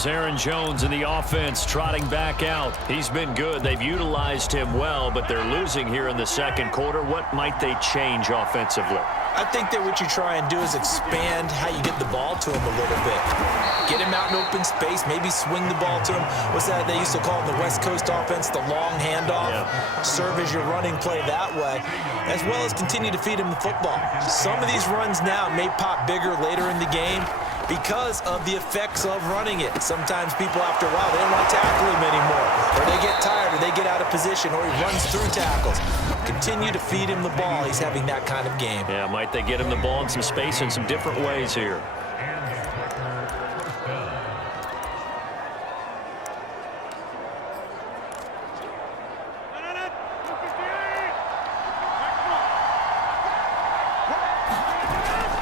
Here's Aaron Jones in the offense trotting back out. He's been good. They've utilized him well, but they're losing here in the second quarter. What might they change offensively? I think that what you try and do is expand how you get the ball to him a little bit. Get him out in open space, maybe swing the ball to him. What's that they used to call in the West Coast offense, the long handoff? Yeah. Serve as your running play that way, as well as continue to feed him the football. Some of these runs now may pop bigger later in the game because of the effects of running it. Sometimes people, after a while, they don't want to tackle him anymore, or they get tired, or they get out of position, or he runs through tackles. Continue to feed him the ball. He's having that kind of game. Yeah, might they get him the ball in some space in some different ways here.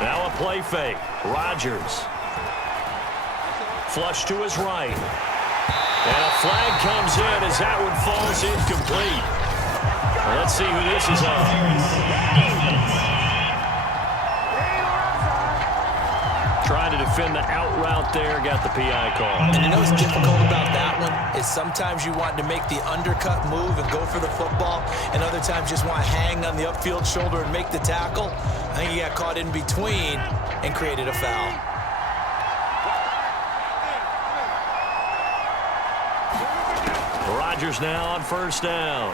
Now a play fake. Rodgers. Flush to his right. And a flag comes in as that one falls incomplete. Let's see who this is on. Trying to defend the out route there, got the PI call. And you know what's difficult about that one is sometimes you want to make the undercut move and go for the football, and other times just want to hang on the upfield shoulder and make the tackle. I think he got caught in between and created a foul. Rodgers now on first down.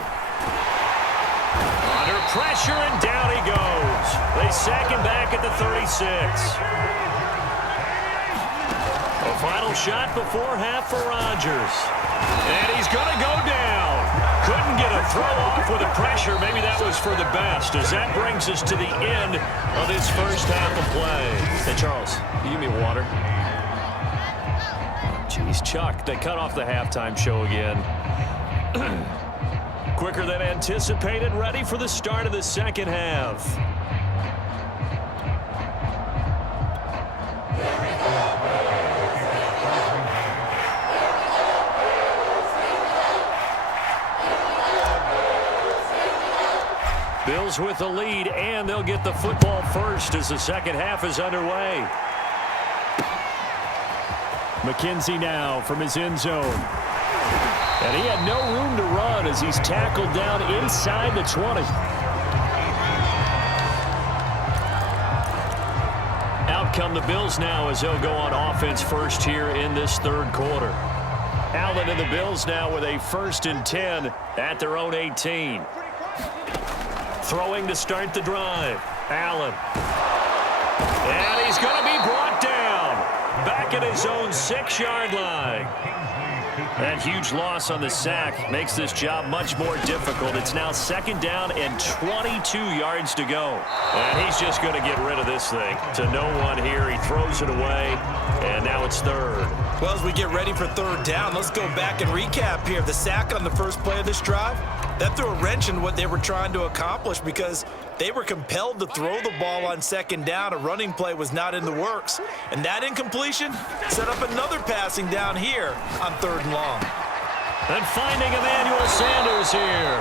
Under pressure, and down he goes. They sack him back at the 36. A final shot before half for Rodgers. And he's going to go down. Couldn't get a throw off with the pressure. Maybe that was for the best, as that brings us to the end of this first half of play. Hey, Charles, can you give me water? Jeez, Chuck, they cut off the halftime show again. Quicker than anticipated, ready for the start of the second half. Bills with the lead, and they'll get the football first as the second half is underway. McKenzie now from his end zone. And he had no room to run as he's tackled down inside the 20. Out come the Bills now as they'll go on offense first here in this third quarter. Allen and the Bills now with a 1st and 10 at their own 18. Throwing to start the drive. Allen. And he's going to be brought down. Back at his own 6-yard line. That huge loss on the sack makes this job much more difficult. It's now 2nd down and 22 yards to go. And he's just going to get rid of this thing to no one here. He throws it away, and now it's 3rd. Well, as we get ready for 3rd down, let's go back and recap here. The sack on the first play of this drive, that threw a wrench in what they were trying to accomplish because they were compelled to throw the ball on 2nd down. A running play was not in the works. And that incompletion set up another passing down here on 3rd and long. And finding Emmanuel Sanders here.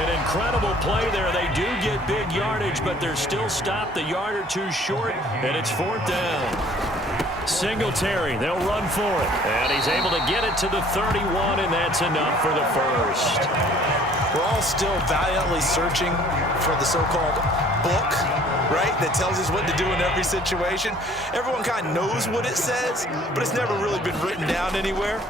An incredible play there. They do get big yardage, but they're still stopped a yard or two short, and it's 4th down. Singletary, they'll run for it. And he's able to get it to the 31, and that's enough for the first. We're all still valiantly searching for the so-called book, right, that tells us what to do in every situation. Everyone kind of knows what it says, but it's never really been written down anywhere.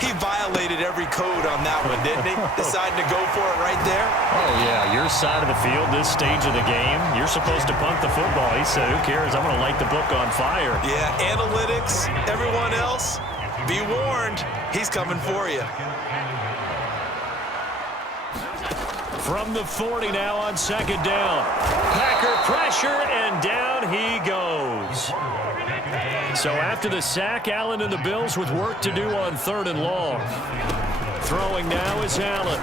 He violated every code on that one, didn't he? Deciding to go for it right there. Oh, yeah, your side of the field, this stage of the game, you're supposed to punt the football. He said, who cares? I'm going to light the book on fire. Yeah, analytics, everyone else, be warned, he's coming for you. From the 40 now on 2nd down. Packer pressure, and down he goes. So after the sack, Allen and the Bills with work to do on 3rd and long. Throwing now is Allen.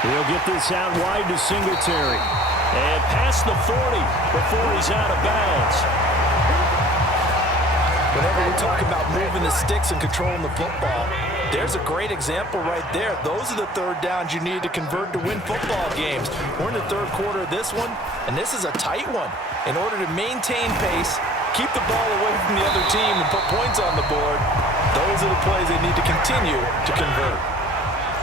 He'll get this out wide to Singletary. And past the 40 before he's out of bounds. Whenever we talk about moving the sticks and controlling the football, there's a great example right there. Those are the 3rd downs you need to convert to win football games. We're in the 3rd quarter of this one, and this is a tight one. In order to maintain pace, keep the ball away from the other team and put points on the board. Those are the plays they need to continue to convert.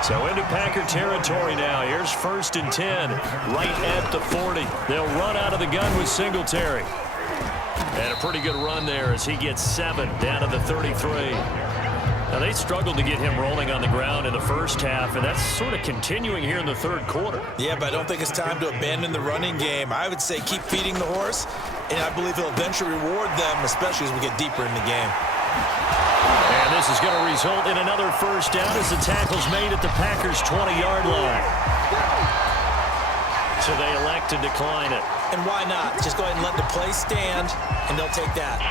So into Packer territory now. Here's 1st and 10, right at the 40. They'll run out of the gun with Singletary. And a pretty good run there as he gets 7 down to the 33. Now, they struggled to get him rolling on the ground in the first half, and that's sort of continuing here in the third quarter. Yeah, but I don't think it's time to abandon the running game. I would say keep feeding the horse, and I believe he'll eventually reward them, especially as we get deeper in the game. And this is going to result in another first down as the tackle's made at the Packers' 20-yard line. So they elect to decline it. And why not? Just go ahead and let the play stand, and they'll take that.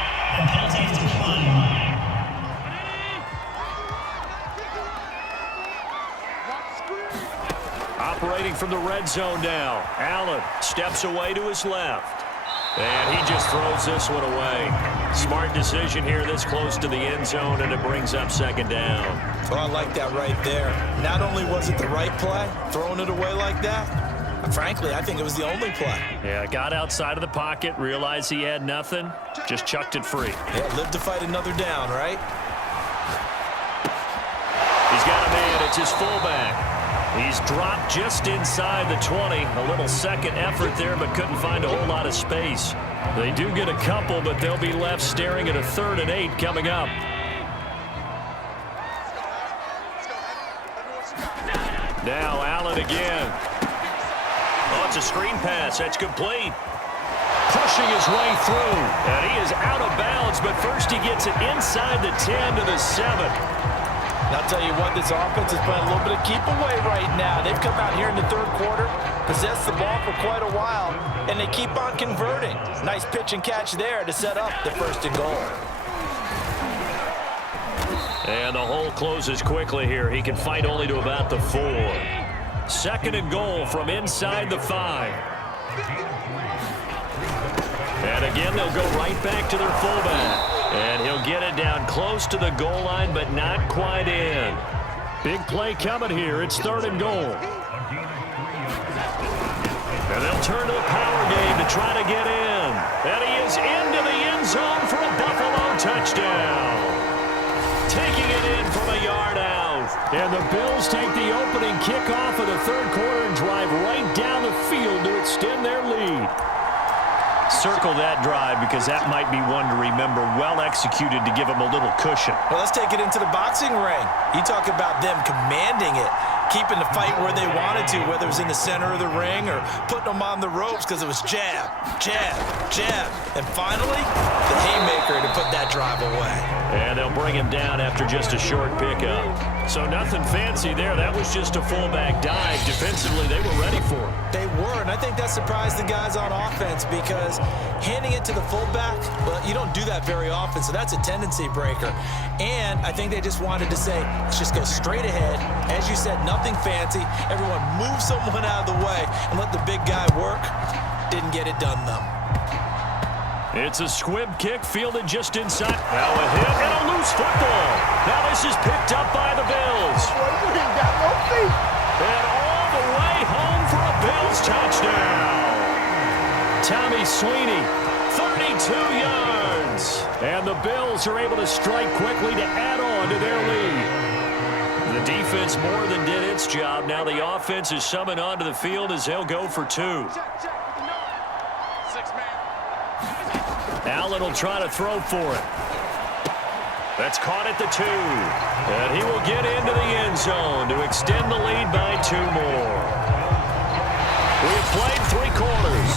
Operating from the red zone now. Allen steps away to his left. And he just throws this one away. Smart decision here this close to the end zone, and it brings up 2nd down. Well, I like that right there. Not only was it the right play, throwing it away like that, frankly, I think it was the only play. Yeah, got outside of the pocket, realized he had nothing, just chucked it free. Yeah, live to fight another down, right? He's got a man. It's his fullback. He's dropped just inside the 20. A little second effort there, but couldn't find a whole lot of space. They do get a couple, but they'll be left staring at a 3rd and 8 coming up. Now Allen again. Oh, it's a screen pass. That's complete. Pushing his way through, and he is out of bounds, but first he gets it inside the 10 to the 7. And I'll tell you what, this offense is playing a little bit of keep away right now. They've come out here in the third quarter, possessed the ball for quite a while, and they keep on converting. Nice pitch and catch there to set up the 1st and goal. And the hole closes quickly here. He can fight only to about the 4. 2nd and goal from inside the 5. And again, they'll go right back to their fullback. And he'll get it down close to the goal line, but not quite in. Big play coming here. It's 3rd and goal. And they'll turn to the power game to try to get in. And he is into the end zone for a Buffalo touchdown. Taking it in from a yard out. And the Bills take the opening kickoff of the third quarter and drive right down the field to extend their lead. Circle that drive because that might be one to remember. Well executed to give them a little cushion. Well, let's take it into the boxing ring. You talk about them commanding it, keeping the fight where they wanted to, whether it was in the center of the ring or putting them on the ropes because it was jab, jab, jab. And finally, the haymaker to put that drive away. And they'll bring him down after just a short pickup. So nothing fancy there. That was just a fullback dive. Defensively, they were ready for it. They were, and I think that surprised the guys on offense because handing it to the fullback, well, you don't do that very often, so that's a tendency breaker. And I think they just wanted to say, let's just go straight ahead. As you said, nothing fancy. Everyone move someone out of the way and let the big guy work. Didn't get it done, though. It's a squib kick fielded just inside. Now a hit and a loose football. Now this is picked up by the Bills. And all the way home for a Bills touchdown. Tommy Sweeney, 32 yards. And the Bills are able to strike quickly to add on to their lead. The defense more than did its job. Now the offense is summoned onto the field as they'll go for 2. Allen will try to throw for it. That's caught at the 2. And he will get into the end zone to extend the lead by 2 more. We've played 3 quarters.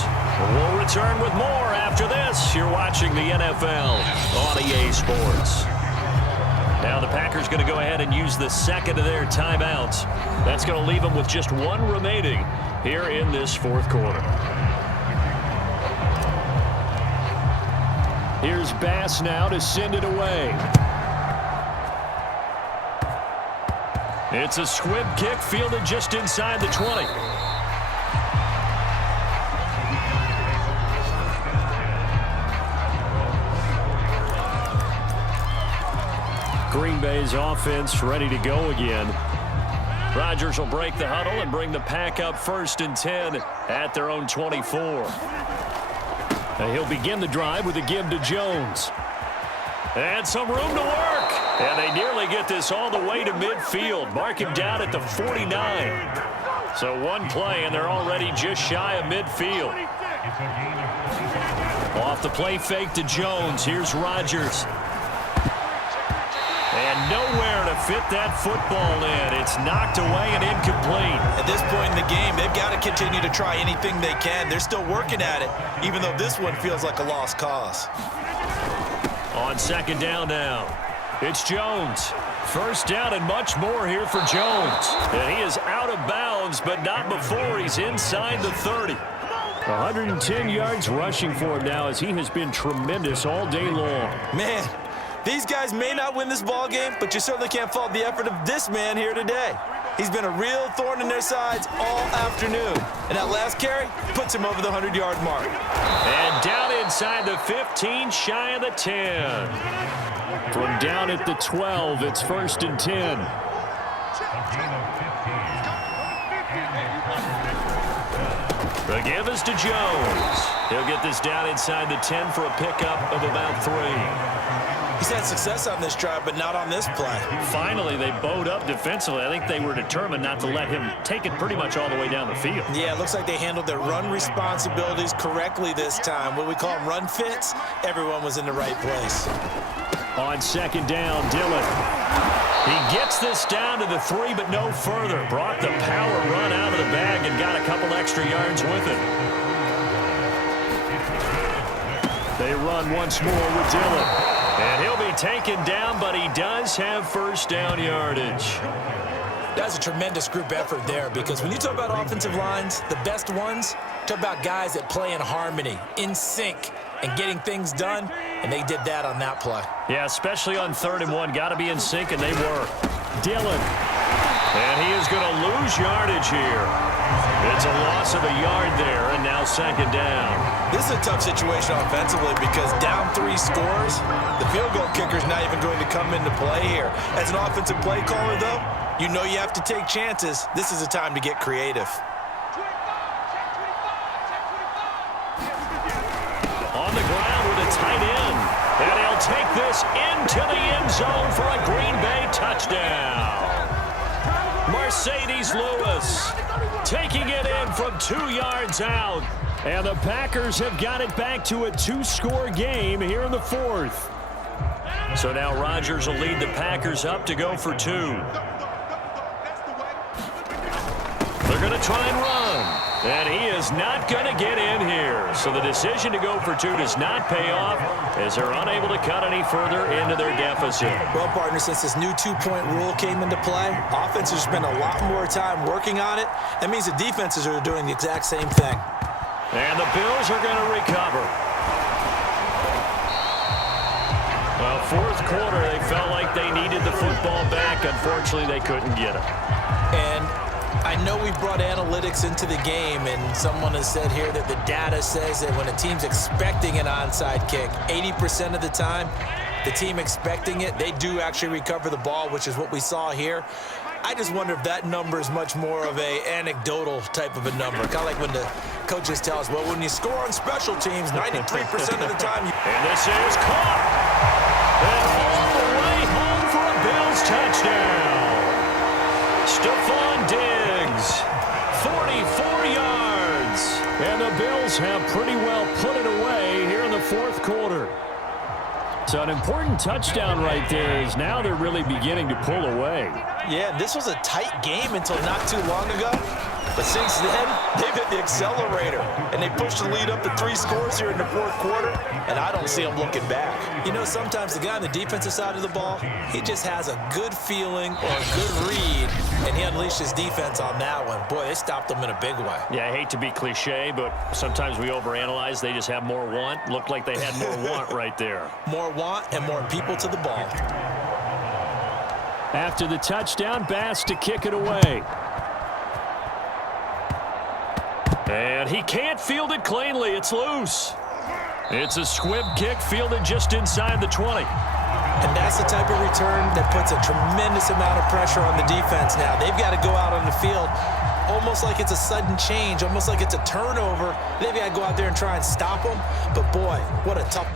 We'll return with more after this. You're watching the NFL on EA Sports. Now the Packers going to go ahead and use the second of their timeouts. That's going to leave them with just 1 remaining here in this fourth quarter. Here's Bass now to send it away. It's a squib kick fielded just inside the 20. Green Bay's offense ready to go again. Rodgers will break the huddle and bring the pack up 1st and 10 at their own 24. And he'll begin the drive with a give to Jones. And some room to work. And they nearly get this all the way to midfield. Mark him down at the 49. So one play, and they're already just shy of midfield. Off the play fake to Jones. Here's Rodgers. And nowhere to fit that football in. It's knocked away and incomplete. At this point in the game, they've got to continue to try anything they can. They're still working at it, even though this one feels like a lost cause. On second down now, it's Jones. First down and much more here for Jones. And he is out of bounds, but not before he's inside the 30. 110 yards rushing for him now as he has been tremendous all day long. Man, these guys may not win this ball game, but you certainly can't fault the effort of this man here today. He's been a real thorn in their sides all afternoon. And that last carry puts him over the 100-yard mark. And down inside the 15, shy of the 10. From down at the 12, it's 1st and 10. The give is to Jones. He'll get this down inside the 10 for a pickup of about 3. He's had success on this drive, but not on this play. Finally, they bowed up defensively. I think they were determined not to let him take it pretty much all the way down the field. Yeah, it looks like they handled their run responsibilities correctly this time. What we call them run fits, everyone was in the right place. On second down, Dillon. He gets this down to the 3, but no further. Brought the power run out of the bag and got a couple extra yards with it. They run once more with Dillon. And he'll be taken down, but he does have first down yardage. That's a tremendous group effort there, because when you talk about offensive lines, the best ones, talk about guys that play in harmony, in sync, and getting things done, and they did that on that play. Yeah, especially on 3rd and 1. Got to be in sync, and they were. Dillon. And he is going to lose yardage here. It's a loss of a yard there, and now second down. This is a tough situation offensively because down 3 scores, the field goal kicker's not even going to come into play here. As an offensive play caller, though, you know you have to take chances. This is a time to get creative. On the ground with a tight end. And he'll take this into the end zone for a Green Bay touchdown. Mercedes Lewis taking it in from 2 yards out. And the Packers have got it back to a 2-score game here in the 4th. So now Rodgers will lead the Packers up to go for 2. They're going to try and run. And he is not going to get in here. So the decision to go for 2 does not pay off as they're unable to cut any further into their deficit. Well, partner, since this new 2-point rule came into play, offenses spend a lot more time working on it. That means the defenses are doing the exact same thing. And the Bills are going to recover. Well, 4th quarter, they felt like they needed the football back. Unfortunately, they couldn't get it. And I know we brought analytics into the game, and someone has said here that the data says that when a team's expecting an onside kick, 80% of the time, the team expecting it, they do actually recover the ball, which is what we saw here. I just wonder if that number is much more of a anecdotal type of a number. Kind of like when the coaches tell us, well, when you score on special teams, 93% of the time. And this is caught. And all the way home for a Bills touchdown. Stephon Diggs, 44 yards. And the Bills have pretty well put it away here in the 4th quarter. So an important touchdown right there is now they're really beginning to pull away. Yeah, this was a tight game until not too long ago. But since then, they've hit the accelerator. And they pushed the lead up to 3 scores here in the 4th quarter. And I don't see them looking back. You know, sometimes the guy on the defensive side of the ball, he just has a good feeling or a good read. And he unleashed his defense on that one. Boy, they stopped them in a big way. Yeah, I hate to be cliche, but sometimes we overanalyze. They just have more want. Looked like they had more want right there. More want and more people to the ball. After the touchdown, Bass to kick it away. And he can't field it cleanly. It's loose. It's a squib kick fielded just inside the 20. And that's the type of return that puts a tremendous amount of pressure on the defense now. They've got to go out on the field almost like it's a sudden change, almost like it's a turnover. Maybe I go out there and try and stop them, but boy, what a tough